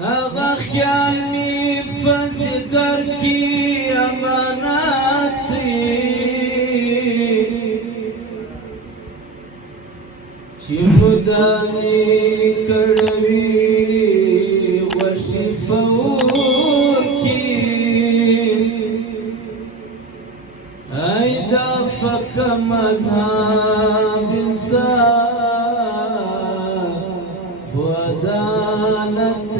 هغه خیال می فذکر کی امانات چې مدامي کړوي غوښې فور کی ای دا فکه مذهب انصاف و عدالت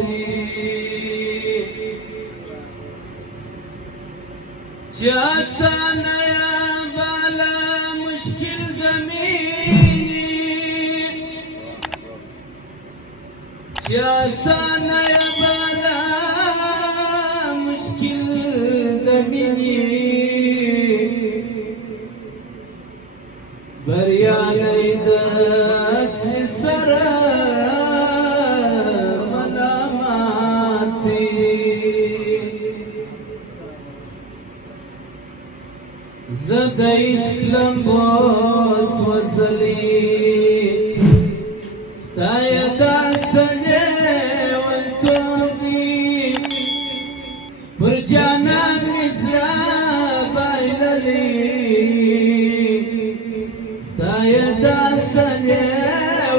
چې آسانه یا بالا مشکل د مینې چې آسانه یا بالا مشکل د مینې بریالی د اصل سره ملامت زه د عشق لمبو سوځلې خدایه دا سړی ولتوب دی پر جانان مې زړه بایللی خدایه دا سړی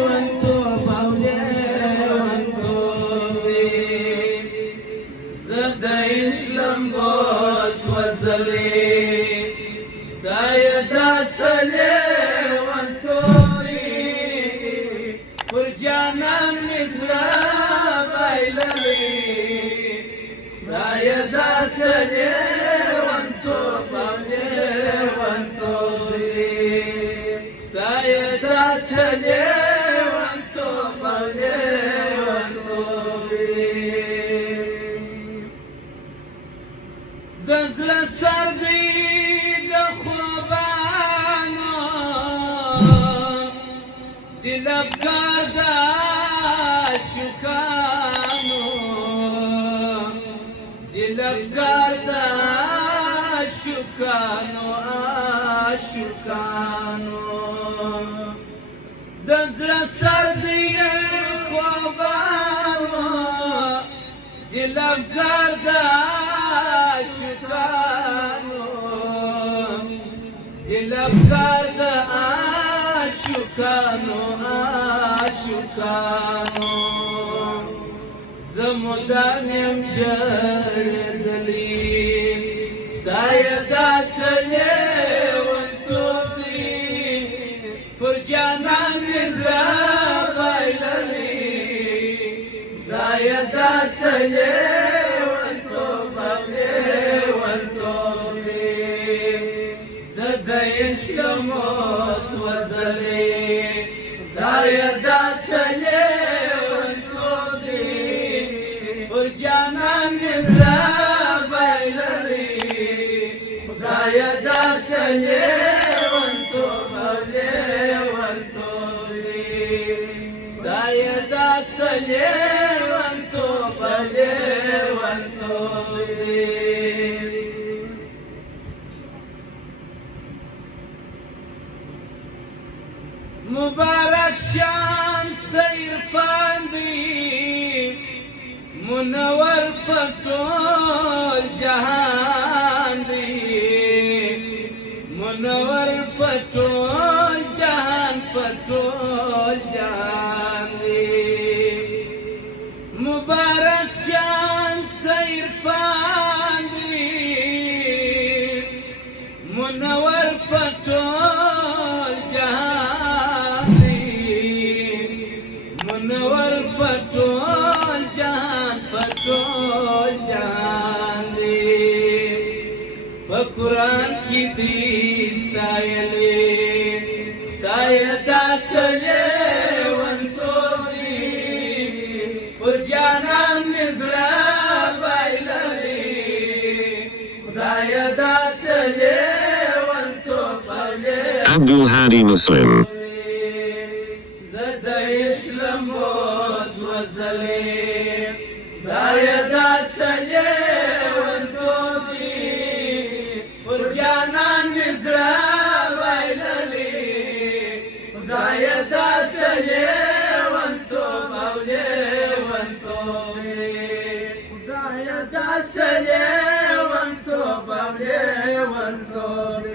ولتوب او لیونتوب دی زه د عشق لمبو سوځلې خدایه دا سړی ولتوب پر جانان مې زړه بایللی خدایه دا سړی ولتوب او لیونتوب خدایه دا سړی ولتوب او لیونتوب د زړه سردی د خوبانو دل افکار د عاشقانو دل افکار د عاشقانو د زړه سردی خوبانو دل افکار د عاشقانو دل افکار د عاشقانو زه مدام یم ژړېدلی خدایه دا سړی ولتوب دی پر جانان مې زړه بایللی خدایه دا سړی ولتوب او لیونتوب دی زه د عشق لمبو سوځلې خدایه دا سړی ولتوب دی پر جانان مې زړه بایللی خدایه دا سړی ولتوب او لیونتوب دی خدایه دا سړی ولتوب او لیونتوب دی مبارک شمس د عرفان دی منور فتول جهان دی منور فتول جهان دی مبارک شمس د عرفان دی منور فتول جهان منور فتول جهان دی په قرآن کې دی ستایلی خدایه دا سړی ولتوب دی پر جانان مې زړه بایللی خدایه دا سړی ولتوب او Abdul Hadi Muslim. زه د عشق لمبو سوځلې خدایه دا سړی ولتوب دی پر جانان مزرا بایللی خدای داسې لیونتوب او لیونتوب خدای داسې لیونتوب او لیونتوب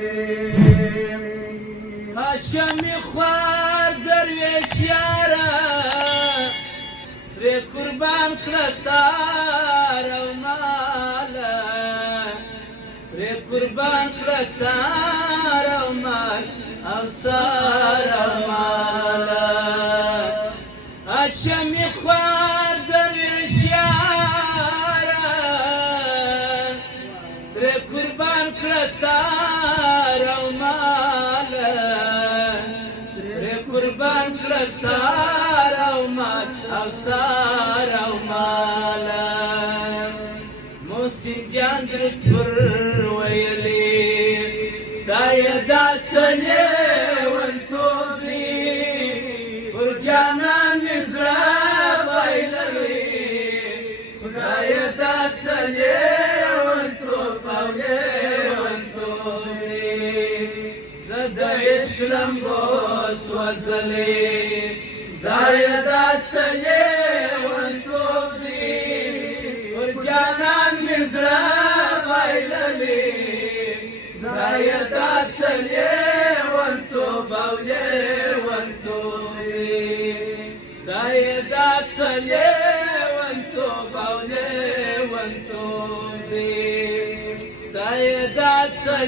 هاشمی خوار درویش یاره ترې قربان کړه سار او ماله ترې قربان کړه سار او مال او سار او ماله هاشمی خوار درویش یاره ترې قربان کړه سار او ماله ترې قربان کړه سار او مال او سار او ماله محسن جان درود پر ویلی خدای داسې لیونتوب دی پر جانان مې زړه بایللی خدای داسې لیونتوب او لیونتوب دی زه د عشق لمبو سوځلی خدای داسې لیونتوب دی پر جانان مې زړه بایللی خدای داسې لیونتوب او لیونتوب دی خدای داسې لیونتوب او لیونتوب دی خدای داسې